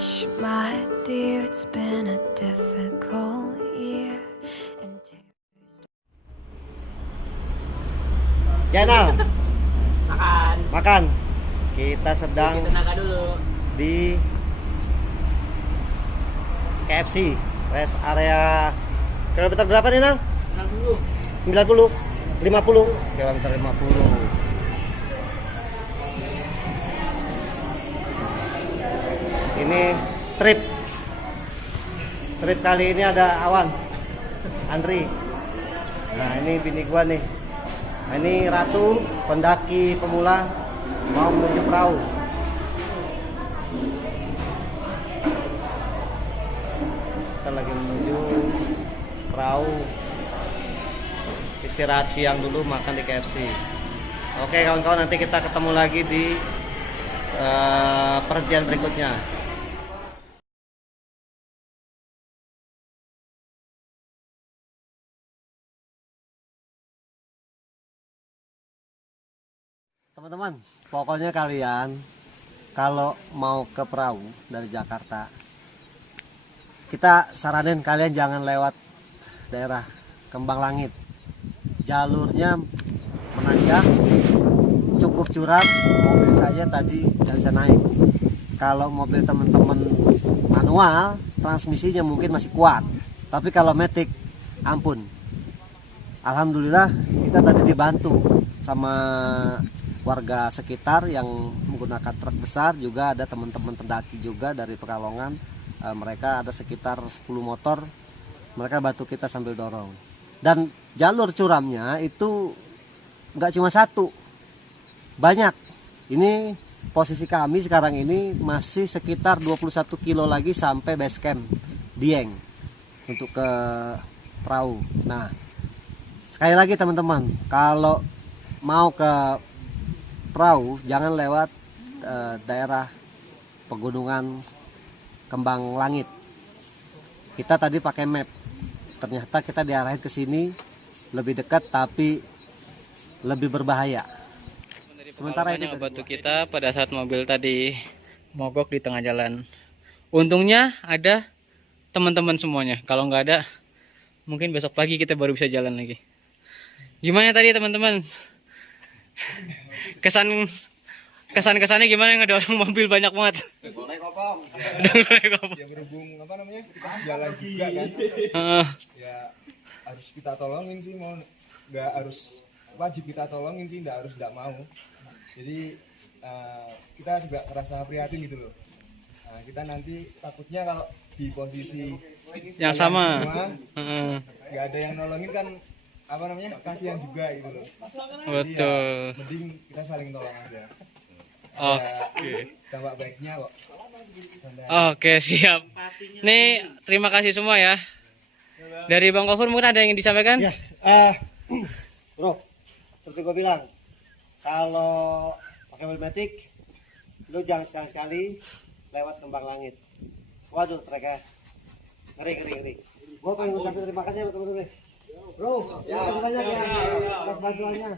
hush, my dear, it's been a difficult year. Channel Makan. makan. Kita sedang Isi tenaga dulu. di KFC rest area kilometer berapa nih Nal? 60. 90 50 kilometer 50. Ini trip kali ini ada Awan, Andri. Nah ini bini gua nih. Nah, ini Ratu, pendaki pemula mau menuju perahu. Kita lagi menuju perahu. Istirahat siang dulu, makan di KFC. Oke kawan-kawan, nanti kita ketemu lagi di perhentian berikutnya. Teman-teman, pokoknya kalian kalau mau ke perahu dari Jakarta, kita saranin kalian jangan lewat daerah Kembang Langit. Jalurnya menanjak, cukup curam, mobil saya tadi nggak bisa naik. Kalau mobil teman-teman manual, transmisinya mungkin masih kuat. Tapi kalau matic, ampun. Alhamdulillah kita tadi dibantu sama warga sekitar yang menggunakan truk besar, juga ada teman-teman pendaki juga dari Pekalongan. Mereka ada sekitar 10 motor, mereka bantu kita sambil dorong. Dan jalur curamnya itu nggak cuma satu, banyak. Ini posisi kami sekarang ini masih sekitar 21 kilo lagi sampai base camp Dieng untuk ke perahu. Nah sekali lagi teman-teman, kalau mau ke perahu jangan lewat daerah pegunungan Kembang Langit. Kita tadi pakai map, ternyata kita diarahin ke sini lebih dekat tapi lebih berbahaya. Sementara itu bantu kita pada saat mobil tadi mogok di tengah jalan. Untungnya ada teman-teman semuanya. Kalau nggak ada, mungkin besok pagi kita baru bisa jalan lagi. Gimana tadi teman-teman? Kesannya gimana ngedorong mobil banyak banget? Boleh kopong. Ya berhubung apa namanya, kita sejalan juga kan. Ya harus kita tolongin sih, mau nggak harus wajib kita tolongin sih, nggak harus nggak mau. Jadi kita juga ngerasa prihatin gitu loh. Nah, kita nanti takutnya kalau di posisi yang sama, nggak ada yang nolongin kan, apa namanya, kasihan juga gitu loh. betul. Jadi ya, mending kita saling tolong aja. Oke. Dampak baiknya kok. Oke, siap. Nih, terima kasih semua ya. Dari Bang Gofur mungkin ada yang disampaikan? ya, bro, seperti gue bilang, kalau pakai mobil matic, lu jangan sekali-sekali lewat Kembang Langit. Waduh, treknya ngeri. Gue pengen ngucapin terima kasih sama teman-teman. Bro, terima kasih banyak ya atas bantuannya.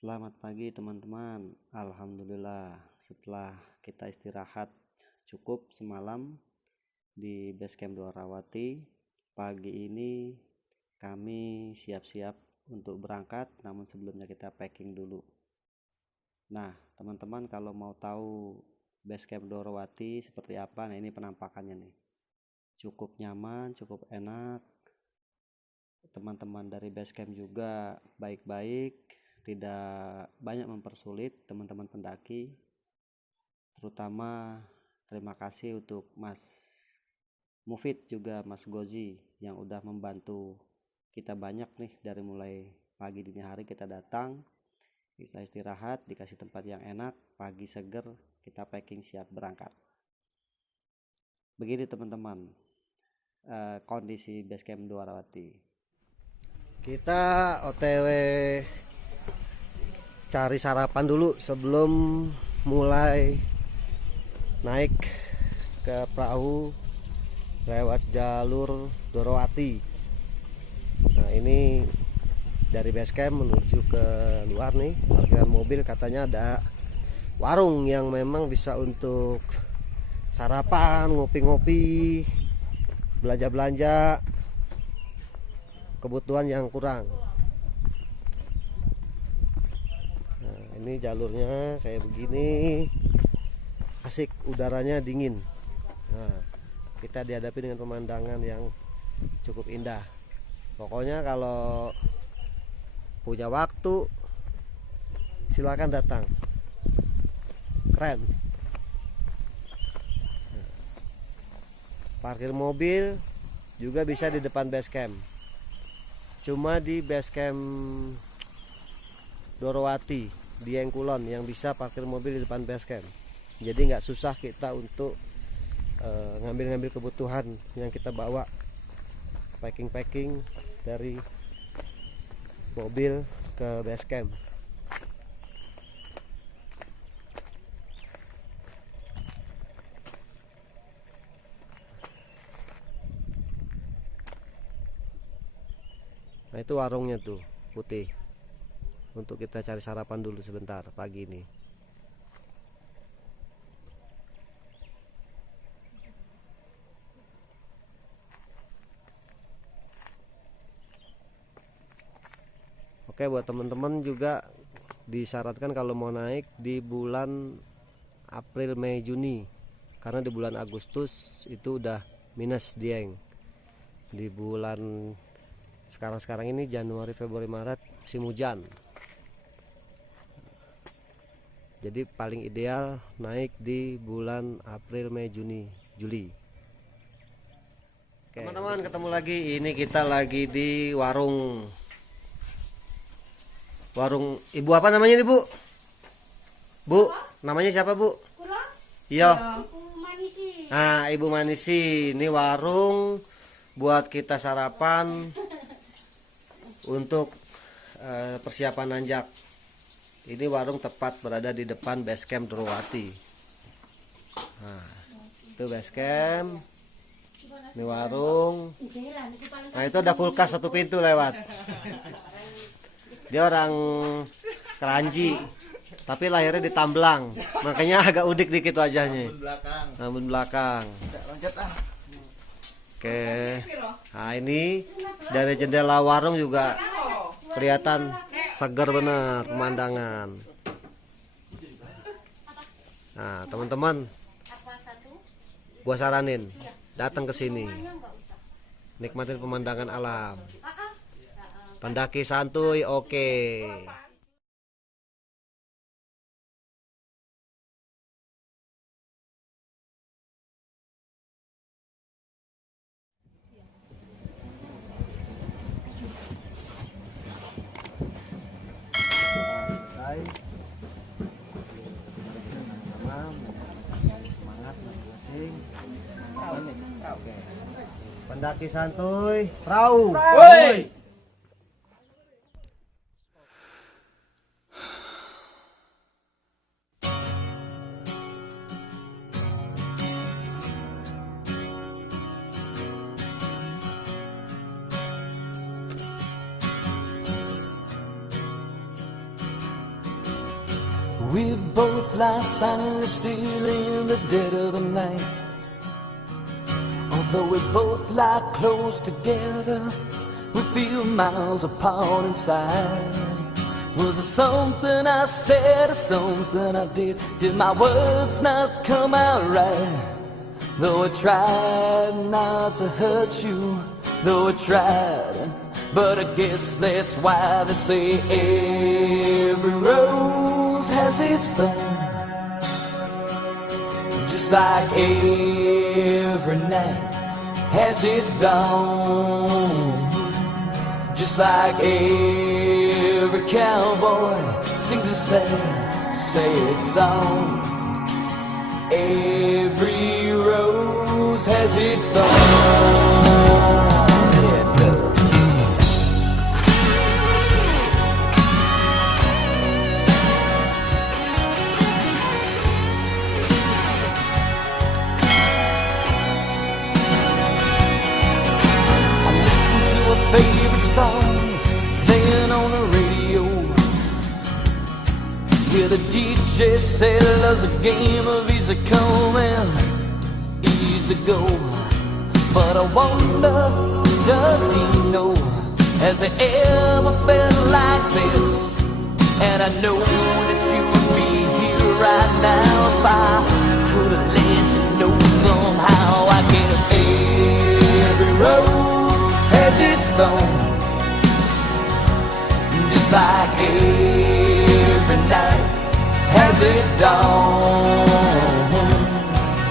Selamat pagi teman-teman. Alhamdulillah setelah kita istirahat cukup semalam di Basecamp Dwarawati, pagi ini kami siap-siap untuk berangkat, namun sebelumnya kita packing dulu. Nah teman-teman, kalau mau tahu Basecamp Dwarawati seperti apa, nah ini penampakannya nih. Cukup nyaman, cukup enak. Teman-teman dari Basecamp juga baik-baik, tidak banyak mempersulit teman-teman pendaki. Terutama terima kasih untuk Mas Mufid juga Mas Gozi yang udah membantu kita banyak nih, dari mulai pagi dini hari kita datang, kita istirahat, dikasih tempat yang enak, pagi seger, kita packing siap berangkat. Begini teman-teman, kondisi Basecamp Dwarawati. Kita OTW cari sarapan dulu sebelum mulai naik ke perahu lewat jalur Dorowati. Nah ini dari base camp menuju ke luar nih, parkiran mobil. Katanya ada warung yang memang bisa untuk sarapan, ngopi-ngopi, belanja-belanja kebutuhan yang kurang. Nah ini jalurnya kayak begini, asik, udaranya dingin. Nah kita dihadapi dengan pemandangan yang cukup indah. Pokoknya kalau punya waktu silakan datang, keren. Parkir mobil juga bisa di depan base camp. Cuma di base camp Dorowati di Engkulon yang bisa parkir mobil di depan base camp. Jadi nggak susah kita untuk ngambil-ngambil kebutuhan yang kita bawa, packing dari mobil ke base camp. Nah itu warungnya tuh putih, untuk kita cari sarapan dulu sebentar pagi ini. Oke, buat teman-teman juga disyaratkan kalau mau naik di bulan April, Mei, Juni, karena di bulan Agustus itu udah minus Dieng. Di bulan sekarang ini Januari, Februari, Maret musim hujan. Jadi paling ideal naik di bulan April, Mei, Juni, Juli. Teman-teman, ketemu lagi. Ini kita lagi di warung Ibu apa namanya nih, Bu? Bu, namanya siapa, Bu? Iya. Nah, Ibu Manisi. Ini warung buat kita sarapan untuk persiapan nanjak. Ini warung tepat berada di depan base camp Dorowati. Nah, itu base camp. Ini warung. Nah, itu ada kulkas satu pintu lewat. Dia orang Keranji, tapi lahirnya di Tamblang, makanya agak udik dikit wajahnya. Rambut belakang. Oke. Nah ini dari jendela warung juga kelihatan segar bener pemandangan. Nah teman-teman, gua saranin datang ke sini, nikmatin pemandangan alam. Pendaki santuy, oke. Selesai. Semangat masing-masing. Oke. Pendaki santuy, perahu. Woi. We both lie silently still in the dead of the night. Although we both lie close together, we feel miles apart inside. Was it something I said or something I did? Did my words not come out right? Though I tried not to hurt you, though I tried, but I guess that's why they say every rose has its thorn. Just like every night has its dawn. Just like every cowboy sings a sad song. Every rose has its thorn. It does. She said love's a game of easy come and easy go. But I wonder, does he know? Has he ever felt like this? And I know that you would be here right now if I could have let you know somehow. I guess every rose has its thorn, just like every night has its dawn,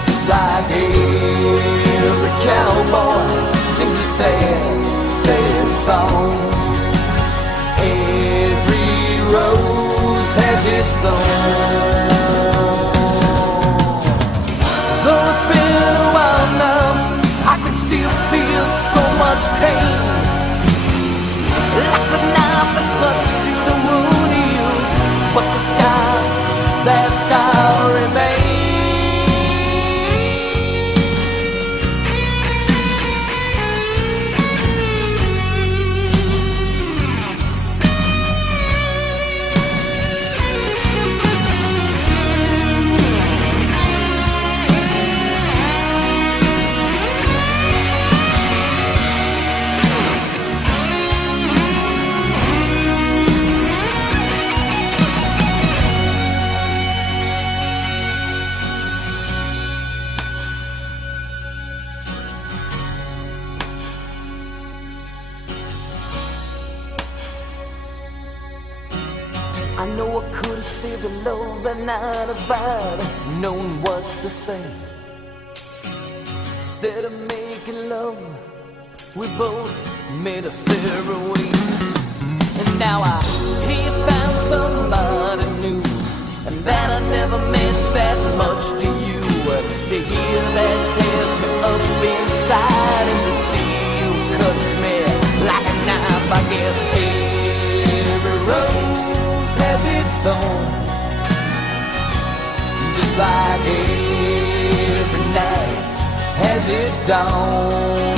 just like every cowboy sings a sad, sad song. Every rose has its thorn. Though it's been a while now, I can still feel so much pain, like the knife that cuts you the wound heals, but the scar, that scar remains. I know I could have saved the love that night if I'd known what to say. Instead of making love, we both made a separate ways. And now I hear you found somebody new, and that I never meant that much to you. To hear that tears me up inside, and to see you cuts me like a knife. I guess every rose has its thorn, just like every night has its dawn,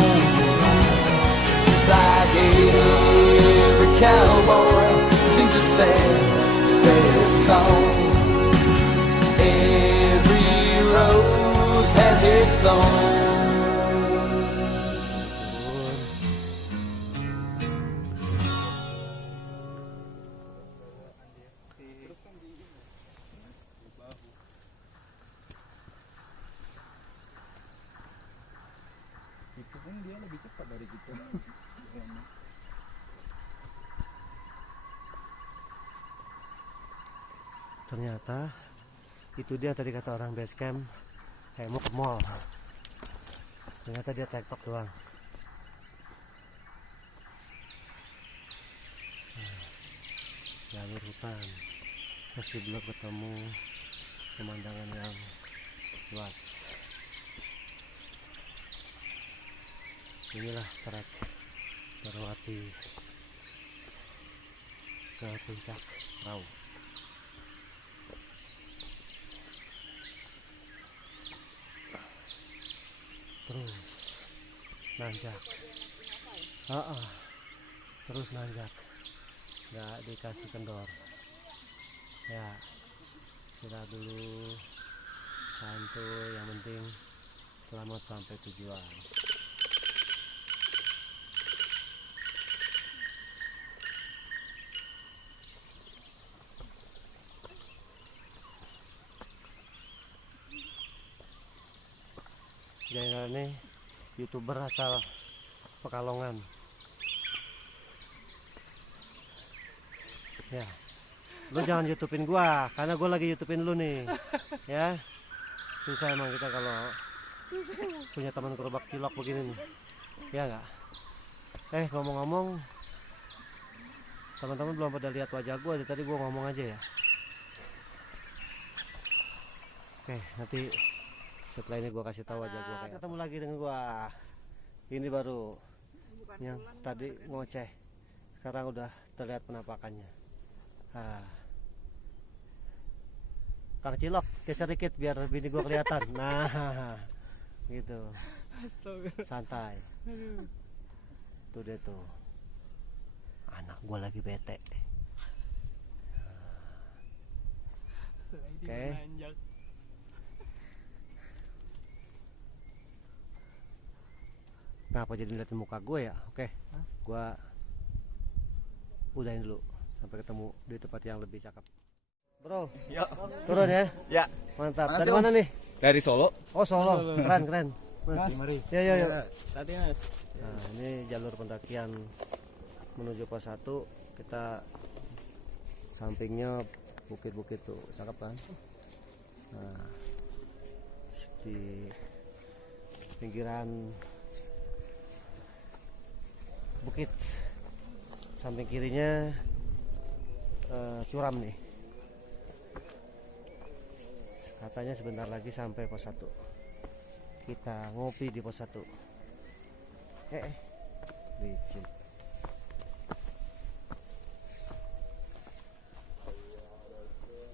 just like every cowboy sings a sad, sad song. Every rose has its thorn. Ternyata itu dia tadi kata orang base camp, mau ke mall. Ternyata dia tektok doang. Jalur hutan, masih belum ketemu pemandangan yang luas. Inilah trek Merauke ke puncak Raung. Terus nanjak, terus nanjak, nggak dikasih kendor. Ya, istirahat dulu, santuy. Yang penting selamat sampai tujuan. Jainal ini YouTuber asal Pekalongan. Ya, lu jangan YouTubein gua, karena gua lagi YouTubein lu nih. Ya, susah emang kita kalau punya teman gerobak cilok begini nih. Ya nggak? Ngomong-ngomong, teman-teman belum pada lihat wajah gua. Tadi gua ngomong aja ya. Oke, nanti setelah ini gua kasih tahu wajah gua kayak. Ketemu lagi dengan gua. Ini baru yang tadi ngoceh. Sekarang udah terlihat penampakannya. Kang Cilok, geser dikit biar bini gua kelihatan. Nah, gitu. Santai. Tuh deh tuh. Anak gua lagi bete. Oke. Kenapa jadi ngeliatin muka gue ya? Oke. Gua udahin dulu. Sampai ketemu di tempat yang lebih cakep. Bro, Ya. turun ya. Ya. Mantap. Makasih, Dari Om. mana nih? Dari Solo. Oh, Solo. Keren, keren. Mari. Ya, ya, ya. Tadi Mas. Nah, ini jalur pendakian menuju pos 1. Kita sampingnya bukit-bukit tuh, cakep kan? Nah, di pinggiran bukit, samping kirinya curam nih. Katanya sebentar lagi sampai pos 1. Kita ngopi di pos 1. Licin.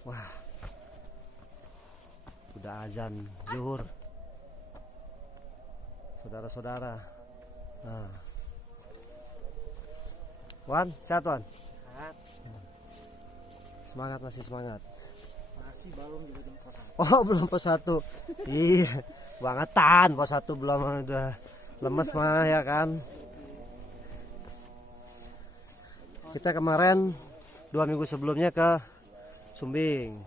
Wah, udah azan zuhur, saudara-saudara. Nah, Wan, sehat Wan? Semangat, masih semangat. Masih belum juga jam pos 1. Oh, belum pos 1. Iya, bangetan pos 1 belum, udah lemes mah ya kan. Kita kemarin 2 minggu sebelumnya ke Sumbing,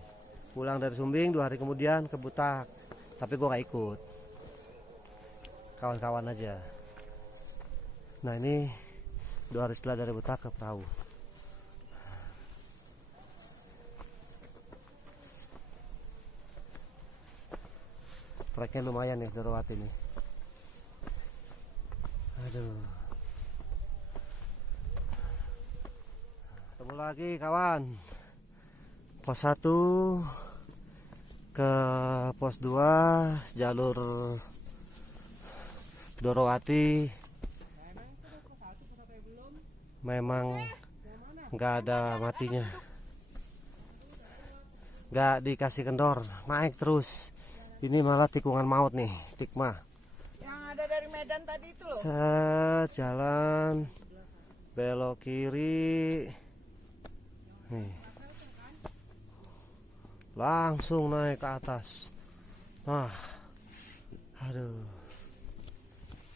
pulang dari Sumbing 2 hari kemudian ke Butak, tapi gua gak ikut, kawan-kawan aja. Nah, ini 2 hari setelah dari Butak ke perahu. Treknya lumayan nih Dorowati nih. Aduh. Ketemu lagi kawan. Pos 1 ke pos 2 jalur Dorowati. Memang nggak ada matinya. Nggak dikasih kendor, naik terus. Ini malah tikungan maut nih, tikma. Yang ada dari Medan tadi itu loh. Set, jalan belok kiri. Nih. Langsung naik ke atas. Nah, aduh.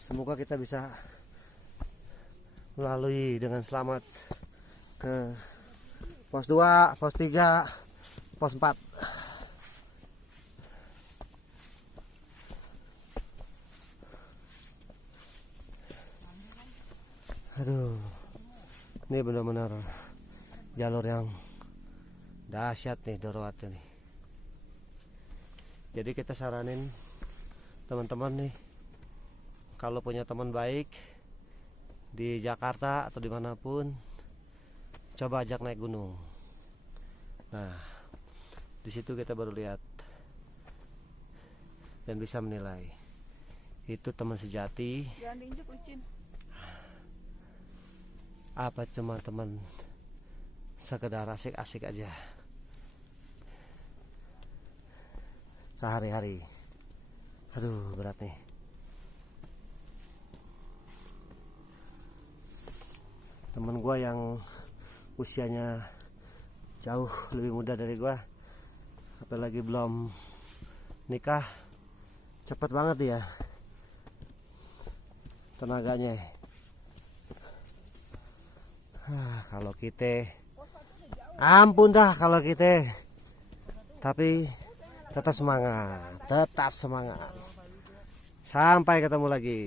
Semoga kita bisa melalui dengan selamat ke pos 2, pos 3, pos 4. Aduh, ini benar-benar jalur yang dahsyat nih Dorowati nih. Jadi kita saranin teman-teman nih, kalau punya teman baik di Jakarta atau dimanapun, coba ajak naik gunung. Nah, di situ kita baru lihat dan bisa menilai itu teman sejati. Jangan diinjek licin. Apa cuma teman sekedar asik-asik aja sehari-hari. Aduh, berat nih. Temen gua yang usianya jauh lebih muda dari gua, apalagi belum nikah, cepet banget dia tenaganya. Kalau kita ampun dah kalau kita, tapi tetap semangat. Sampai ketemu lagi.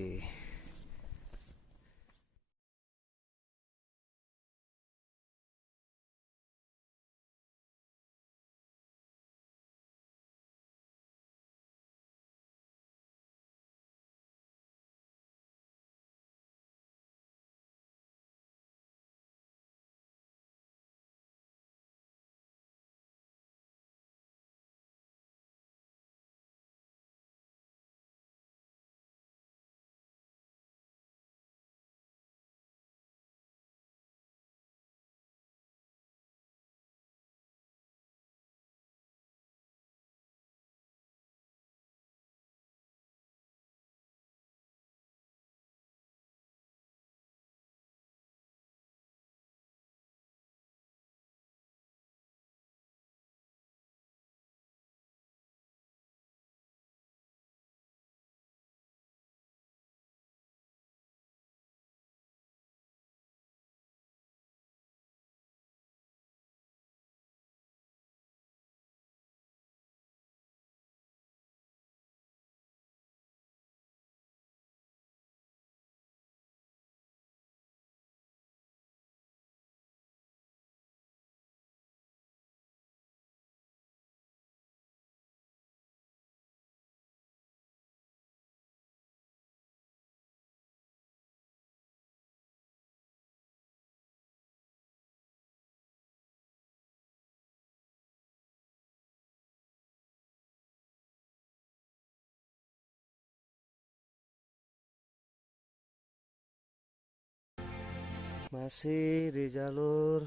Masih di jalur.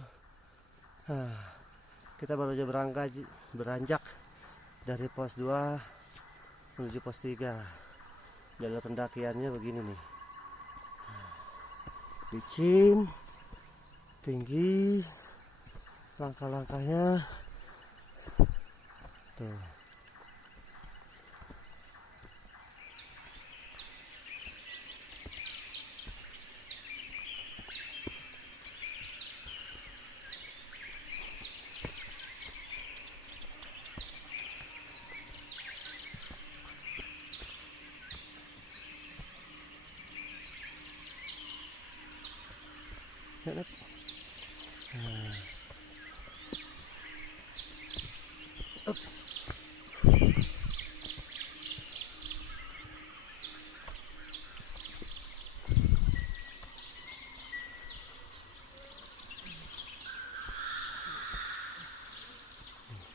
Kita baru aja beranjak dari pos 2 menuju pos 3. Jalur pendakiannya begini nih. Licin, tinggi, langkah-langkahnya tuh.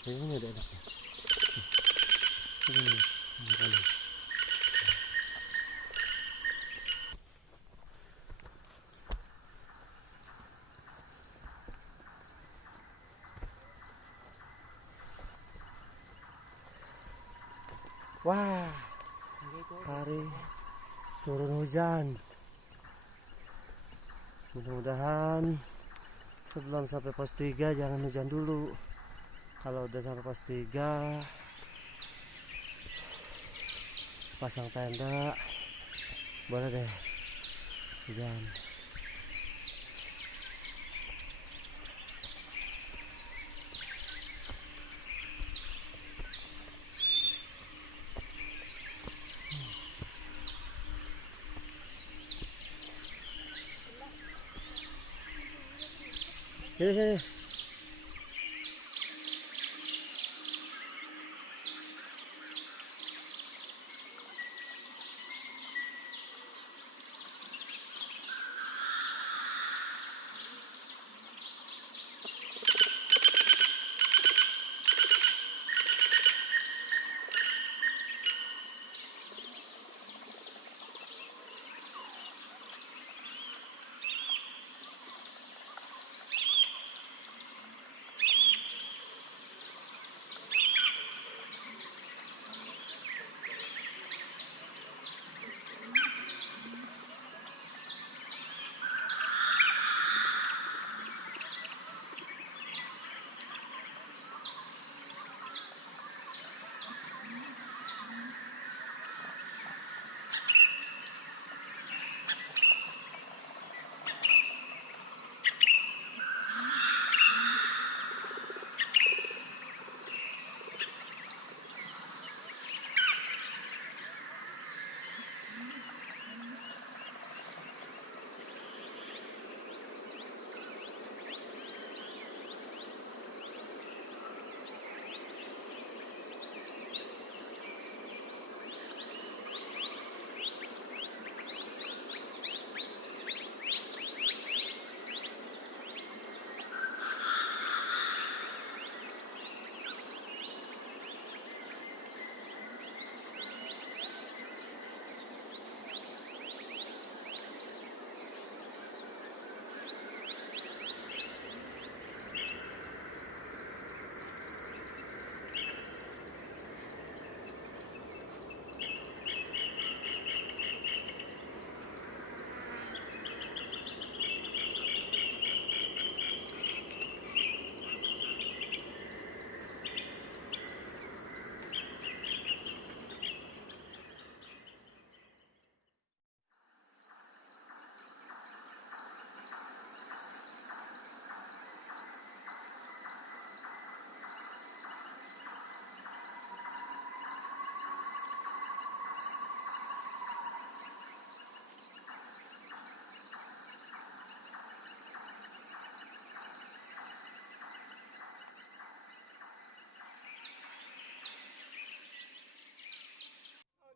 Yuk, ini ada enaknya. Ini. Wah, hari turun hujan. Mudah-mudahan sebelum sampai pos 3 jangan hujan dulu. Kalau udah sampai pos 3 pasang tenda, boleh deh hujan. Sini.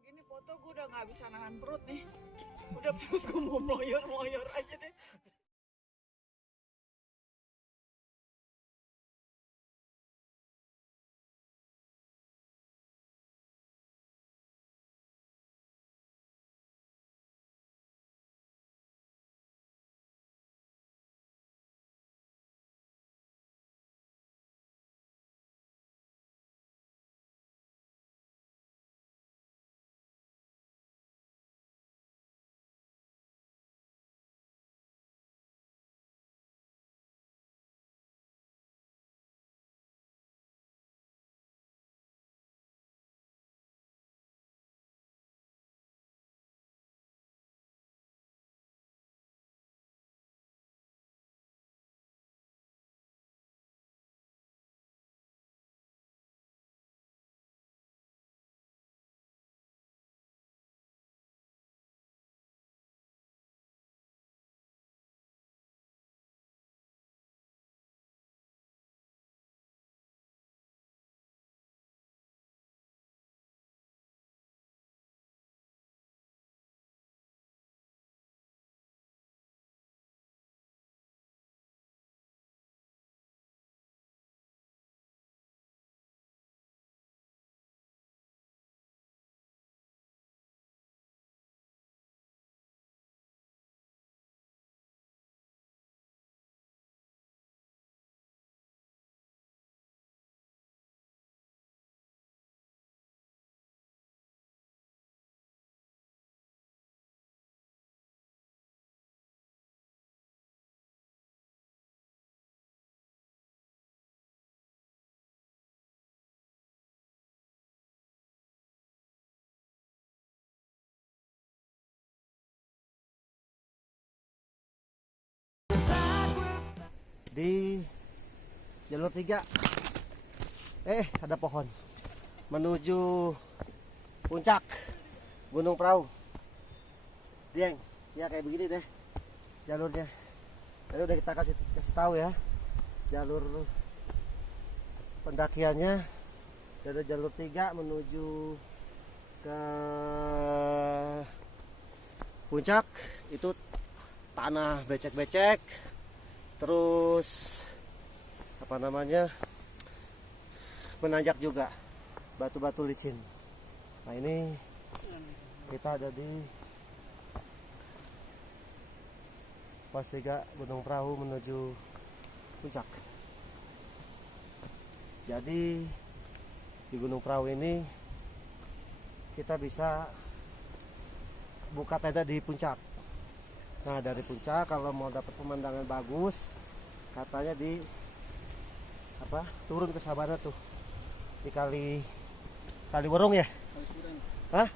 Gini foto gue udah nggak bisa nahan perut nih. Udah perut gue mau meloyor aja deh. di jalur 3. Ada pohon menuju puncak Gunung Prau. Dieng, ya kayak begini deh jalurnya. Tadi udah kita kasih tahu ya jalur pendakiannya dari jalur 3 menuju ke puncak. Itu tanah becek-becek, terus apa namanya, menanjak juga, batu-batu licin. Nah ini kita ada di pos 3 Gunung Prau menuju puncak. Jadi di Gunung Prau ini kita bisa buka tenda di puncak. Nah dari puncak kalau mau dapat pemandangan bagus, katanya di turun ke Sabana tuh di Kaliwurung ya? Hah?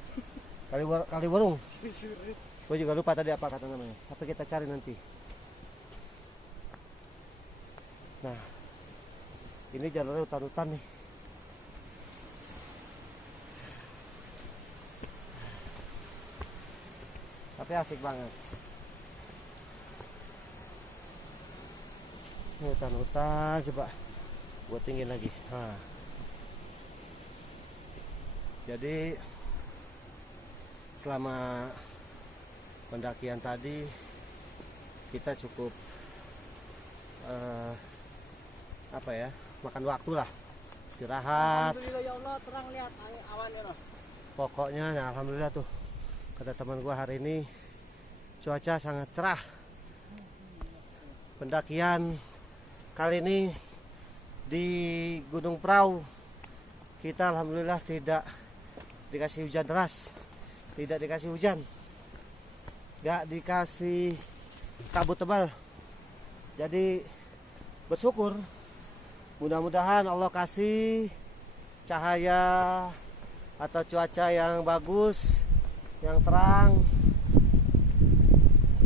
Kaliwurung. Gue juga lupa tadi apa kata namanya. Tapi kita cari nanti. Nah, ini jalurnya hutan-hutan nih. Tapi asik banget. Ini hutan-hutan, coba gue tinggiin lagi. Nah. Jadi selama pendakian tadi kita cukup makan waktu lah, istirahat. Alhamdulillah ya Allah, terang lihat awannya loh. Pokoknya nah, alhamdulillah tuh kata teman gua hari ini cuaca sangat cerah. Pendakian kali ini di Gunung Prau kita alhamdulillah tidak dikasih hujan deras, tidak dikasih hujan, gak dikasih kabut tebal. Jadi bersyukur, mudah-mudahan Allah kasih cahaya atau cuaca yang bagus, yang terang,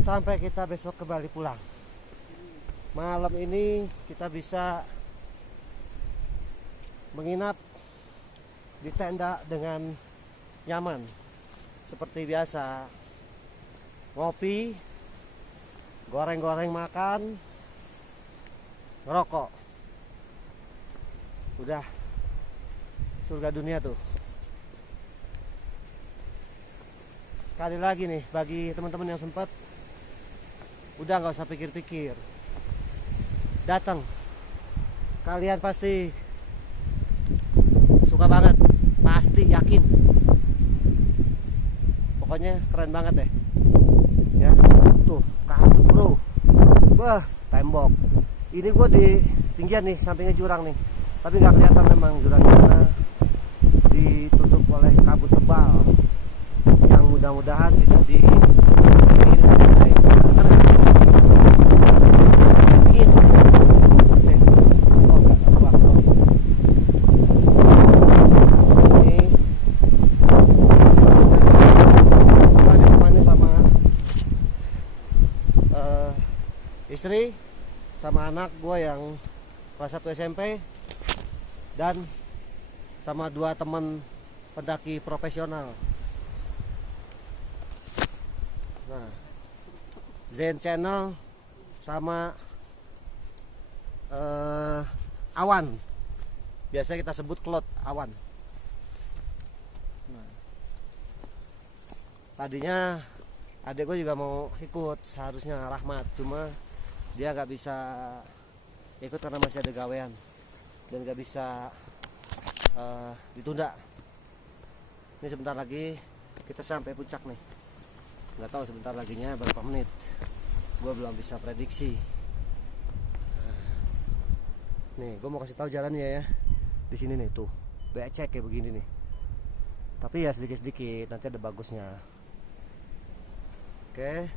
sampai kita besok kembali pulang. Malam ini kita bisa menginap di tenda dengan nyaman seperti biasa, ngopi, goreng-goreng makan, ngerokok. Udah surga dunia tuh. Sekali lagi nih bagi teman-teman yang sempat, udah nggak usah pikir-pikir, datang. Kalian pasti suka banget, pasti yakin. Pokoknya keren banget deh. Ya, tuh kabut bro. Wah, tembok. Ini gue di tinggian nih, sampingnya jurang nih. Tapi nggak kelihatan memang jurangnya karena ditutup oleh kabut tebal. Yang mudah-mudahan tidak di istri sama anak gue yang kelas 1 SMP dan sama 2 teman pendaki profesional. Nah, Zen Channel sama Awan, biasa kita sebut Klot Awan. Nah, tadinya adik gue juga mau ikut, seharusnya Rahmat, cuma dia nggak bisa ikut karena masih ada gawean dan nggak bisa ditunda. Ini sebentar lagi kita sampai puncak nih, nggak tahu sebentar laginya berapa menit, gue belum bisa prediksi. Nih gue mau kasih tahu jalannya ya, di sini nih tuh becek kayak begini nih, tapi ya sedikit-sedikit, nanti ada bagusnya. Oke.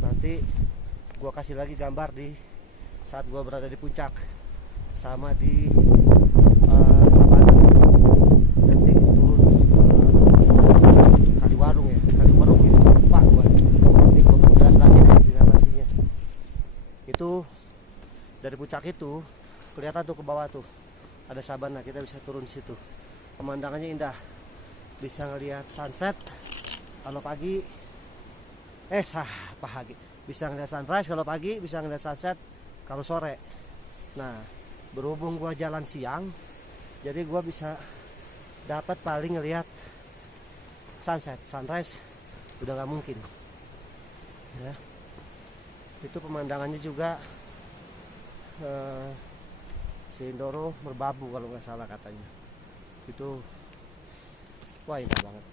Nanti gua kasih lagi gambar di saat gua berada di puncak sama di Sabana. Nanti turun Kaliwarung ya, lupa gua. Nanti gua jelas lagi deh Dari puncak itu kelihatan tuh ke bawah tuh ada sabana, kita bisa turun di situ. Pemandangannya indah, bisa ngelihat sunset kalau pagi, pagi bisa ngelihat sunrise kalau pagi, bisa ngelihat sunset kalau sore. Nah, berhubung gua jalan siang, jadi gua bisa dapat paling ngelihat sunset, sunrise udah nggak mungkin. Ya, itu pemandangannya juga Sindoro Merbabu kalau nggak salah katanya. Itu wah indah banget.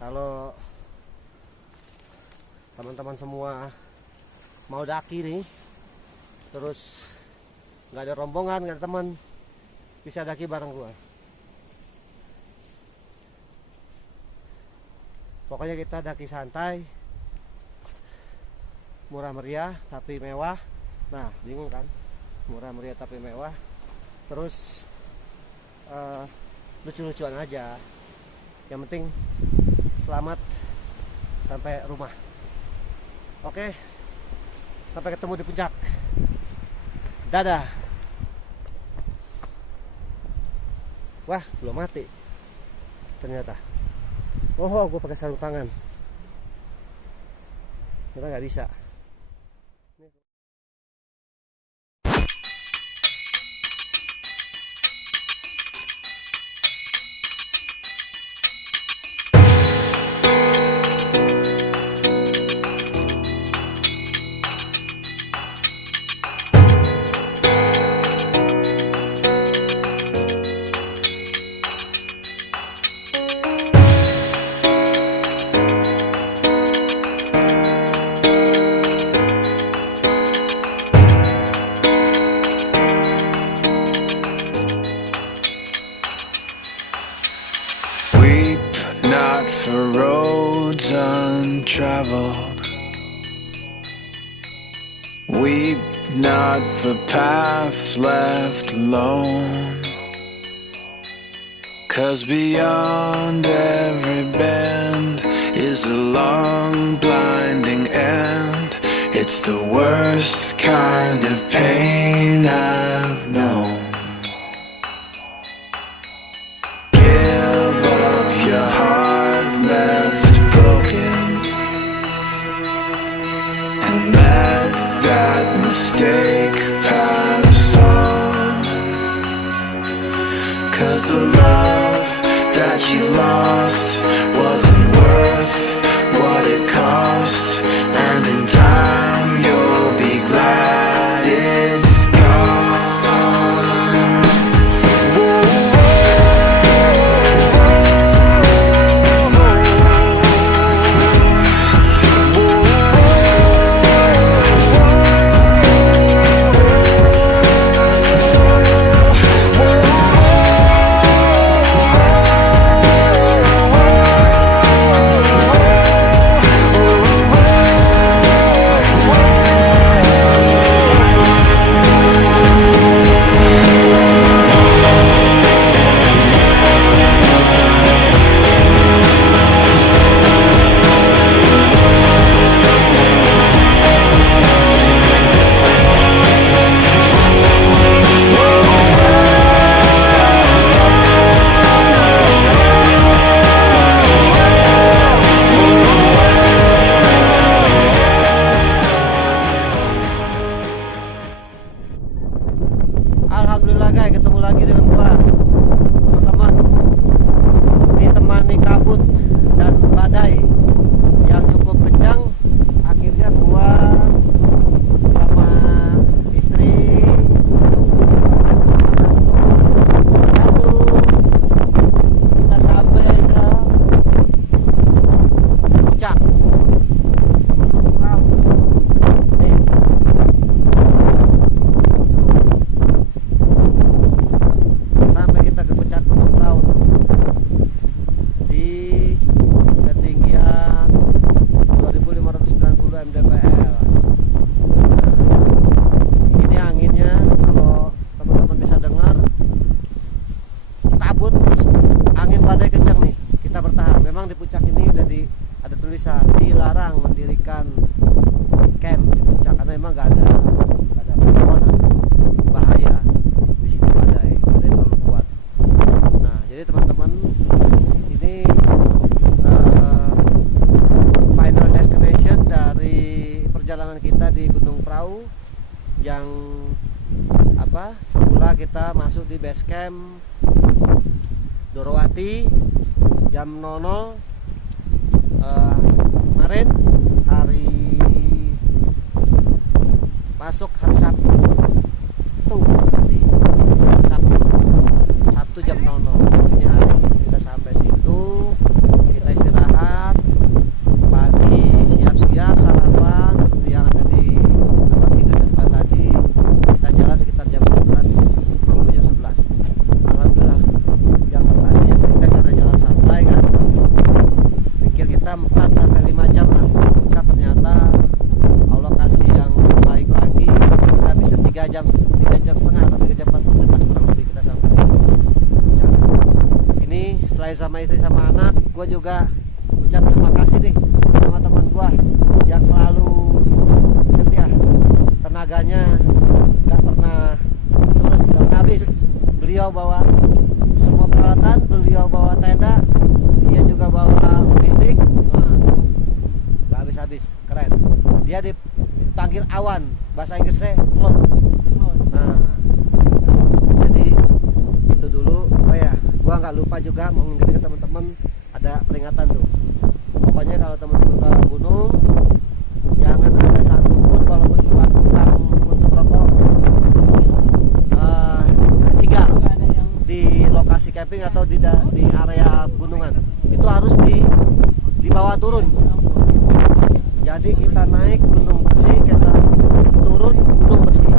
Kalau teman-teman semua mau daki nih, terus nggak ada rombongan, nggak ada teman, bisa daki bareng gua. Pokoknya kita daki santai, murah meriah tapi mewah. Nah, bingung kan? Murah meriah tapi mewah. Terus lucu-lucuan aja. Yang penting selamat sampai rumah. Oke, sampai ketemu di puncak. Dadah. Wah, belum mati ternyata. Oh, gue pakai sarung tangan. Kita nggak bisa. Not for roads untraveled, weep not for paths left alone, 'cause beyond every bend is a long blinding end. It's the worst kind of pain I've known. Mistake pass on, 'cause the love that you lost wasn't worth what it cost, and in time you'll be glad it's gone. Alhamdulillah guys, ketemu lagi dengan gua teman-teman. Ditemani kabut dan badai yang cukup kencang, akhirnya gua sama istri kita sampai ke puncak. Sampai kita ke puncak Gunung Prau di ketinggian 2590 mdpl. Ini anginnya, kalau teman-teman bisa dengar, kabut, angin badai kencang nih. Kita bertahan. Memang di puncak ini ada tulisan dilarang mendirikan camp di puncak karena memang nggak ada pepohonan, bahaya di situ badai terlalu kuat. Nah jadi teman-teman ini final destination dari perjalanan kita di Gunung Prau yang semula kita masuk di base camp Dorowati jam 00 kemarin hari masuk hari Sabtu Sabtu jam 00 ini hari kita sampai situ, kita istirahat pagi, siap-siap sarapan seperti yang ada di video depan tadi. Kita jalan sekitar jam 11 menuju jam 11. Alhamdulillah yang tadinya kita karena jalan santai kan, pikir kita 4 sampai 5 jam lah sampai puncak, ternyata Allah kasih yang baik lagi, kita bisa 3 jam setengah atau 3 jam 40 menit kurang lebih kita sampai di puncak. Ini selain sama istri sama anak, gue juga ucap terima kasih nih sama teman gue yang selalu setia, tenaganya gak pernah surut, gak pernah habis. Beliau bawa semua peralatan, beliau bawa tenda, dia juga bawa logistik, gak habis-habis, keren. Dia dipanggil Awan, bahasa Inggrisnya Cloud. Nah, jadi itu dulu. Oh ya, gua nggak lupa juga mau ngingetin ke teman-teman, ada peringatan tuh. Pokoknya kalau teman-teman ke gunung, jangan ada satupun walaupun sebatang untuk rokok tinggal di lokasi camping atau di area gunungan. Itu harus dibawa turun. Jadi kita naik gunung bersih, kita turun gunung bersih.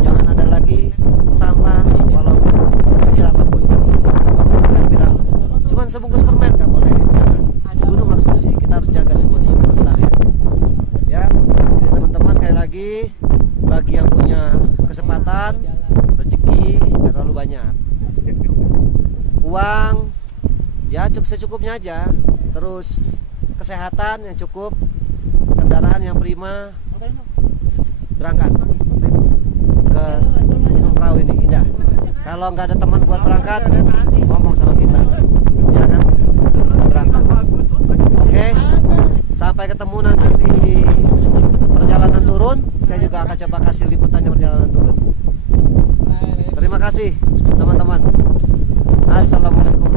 Jangan ada lagi sampah walaupun sekecil apapun. Kita bilang cuman sebungkus permen nggak boleh. Jangan. Gunung harus bersih. Kita harus jaga semuanya kelestariannya. Ya. Jadi teman-teman sekali lagi, bagi yang punya kesempatan, rezeki nggak terlalu banyak. Uang ya secukupnya aja. Terus kesehatan yang cukup, kendaraan yang prima, berangkat ke Gunung Prau ini indah. Kalau nggak ada teman buat berangkat, ngomong sama kita, ya kan? Berangkat. Oke, sampai ketemu nanti di perjalanan turun. Saya juga akan coba kasih liputannya perjalanan turun. Terima kasih teman-teman. Assalamualaikum.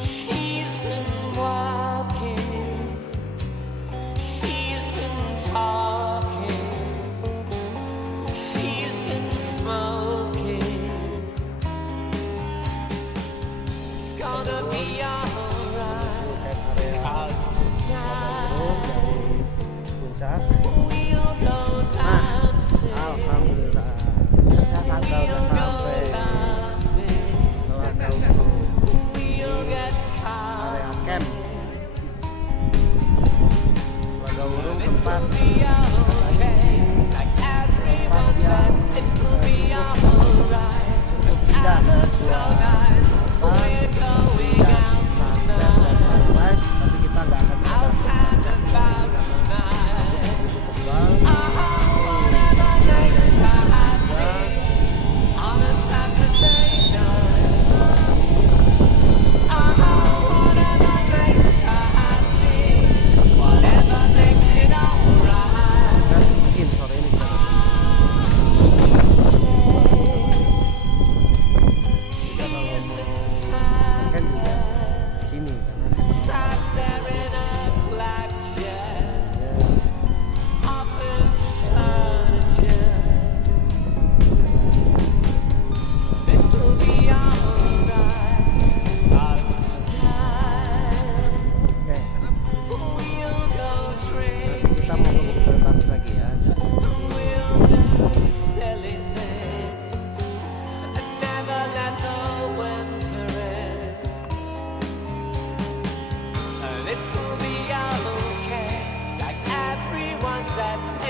She's been walking, she's been talking, she's been smoking. It's gonna be alright, 'cause tonight Puncak. we'll go dancing, Alhamdulillah. Kita udah sampai. we'll get Area caught. camp Telaga Urung, tempat Be okay, like everyone says, it will be alright. indah The sunrise, we're going out sunset dan sunrise, tapi kita nggak akan out and about tonight. terbang. Whatever makes her happy on a Saturday night. Whatever makes her happy, whatever makes it alright. Kita bikin sore ini kita kan juga di sini karena Sat there in a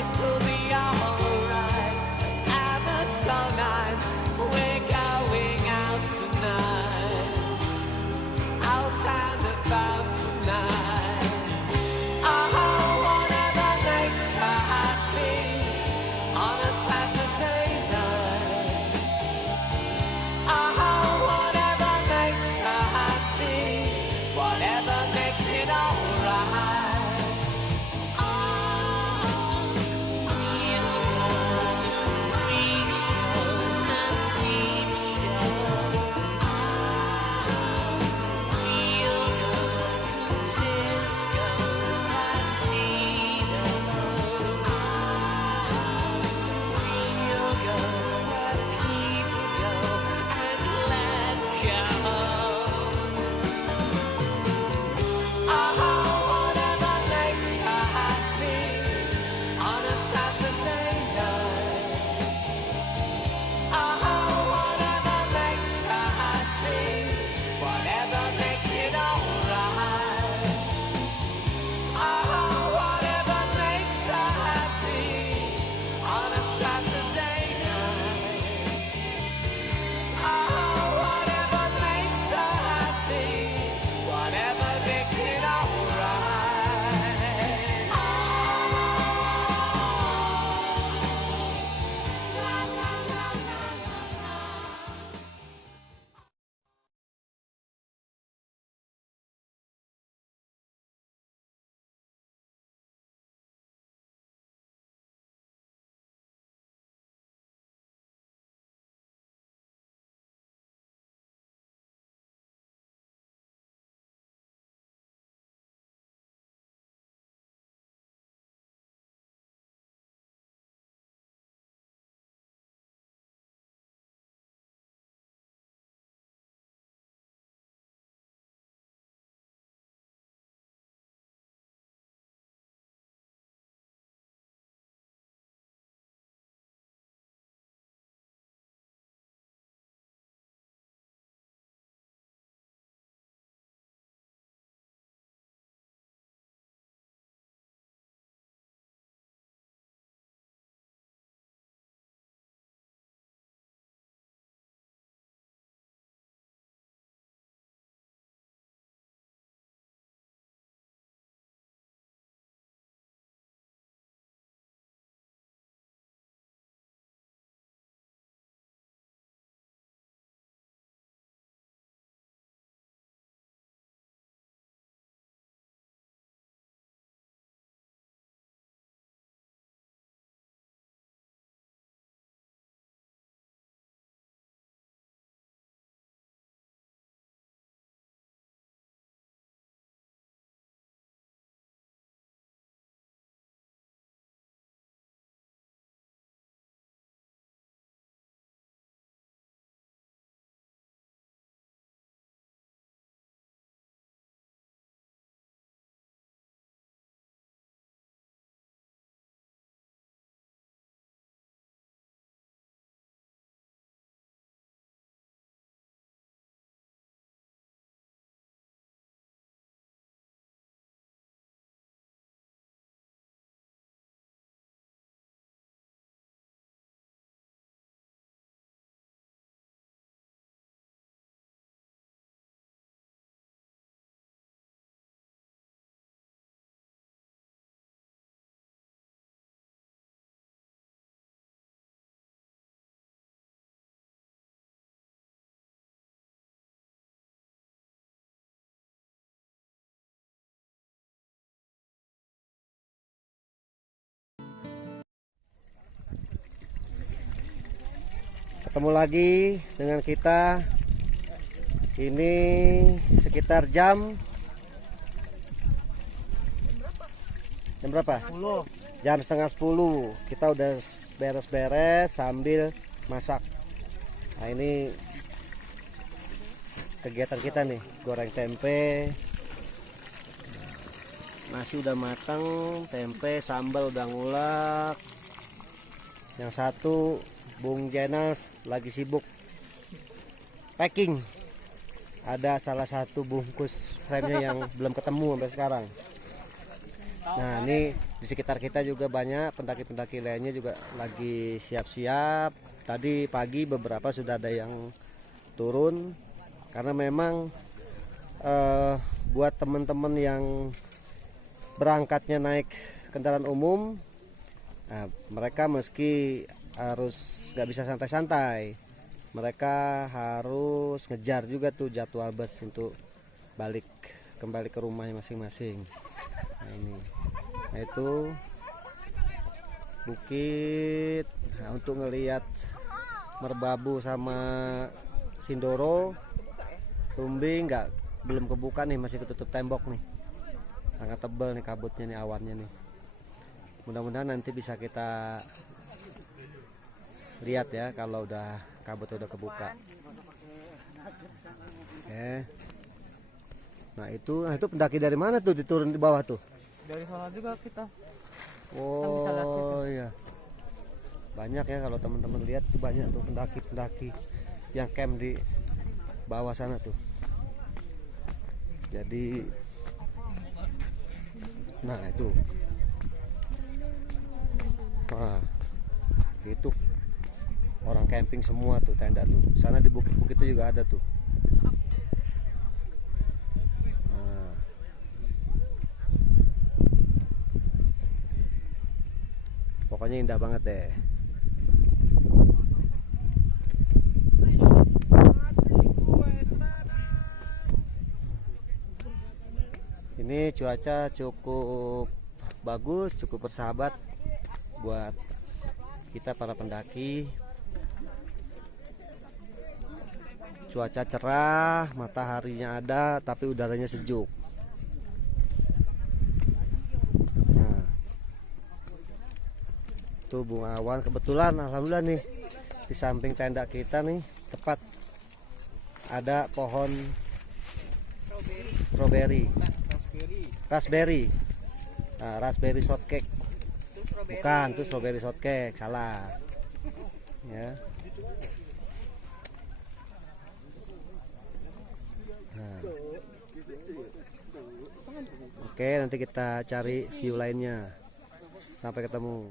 it'll be alright. As the sun eyes, we're going out tonight. Out and about tonight. Oh, whatever makes her happy on a Saturday night. Oh, whatever makes her happy, whatever makes it alright. Oh, we'll go to freak shows and peep shows. We'll go to discos, casinos. We'll go where people go and let go. Oh, whatever makes her happy on a Saturday night. Oh, whatever makes her happy, whatever makes it alright. Oh, whatever makes her happy on a Saturday night. Oh, whatever makes her happy, whatever makes it alright. Ketemu lagi dengan kita. Ini sekitar jam berapa? 10. Jam setengah 10. Kita udah beres-beres sambil masak. Nah, ini kegiatan kita nih, goreng tempe. Nasi udah matang, tempe, sambal udah ngulek. Yang satu Bung Jenas lagi sibuk packing. Ada salah satu bungkus frame-nya yang belum ketemu sampai sekarang. Nah, ini di sekitar kita juga banyak pendaki-pendaki lainnya juga lagi siap-siap. Tadi pagi beberapa sudah ada yang turun karena memang buat teman-teman yang berangkatnya naik kendaraan umum, nah, mereka meski harus nggak bisa santai-santai, mereka harus ngejar juga tuh jadwal bus untuk balik kembali ke rumahnya masing-masing. Nah, ini, nah, itu bukit. Nah, untuk ngelihat Merbabu sama Sindoro, Sumbing belum kebuka nih, masih ketutup tembok nih. Sangat tebal nih kabutnya nih, awannya nih. Mudah-mudahan nanti bisa kita lihat ya kalau udah kabutnya udah kebuka. Oke. Nah itu pendaki dari mana tuh diturun di bawah tuh? Dari sana juga kita. Oh iya. Banyak ya kalau teman-teman lihat tuh, banyak tuh pendaki-pendaki yang camp di bawah sana tuh. Jadi nah itu. Nah, itu orang camping semua tuh, tenda tuh. Sana di bukit-bukit itu juga ada tuh. Nah. Pokoknya indah banget deh. Ini cuaca cukup bagus, cukup bersahabat buat kita para pendaki. Cuaca cerah, mataharinya ada, tapi udaranya sejuk. Nah, tuh bunga awan, kebetulan alhamdulillah nih di samping tenda kita nih tepat ada pohon raspberry. Nah, raspberry shortcake. Bukan, tuh strawberry shortcake, salah. Ya. Nah. Oke, nanti kita cari view lainnya. Sampai ketemu.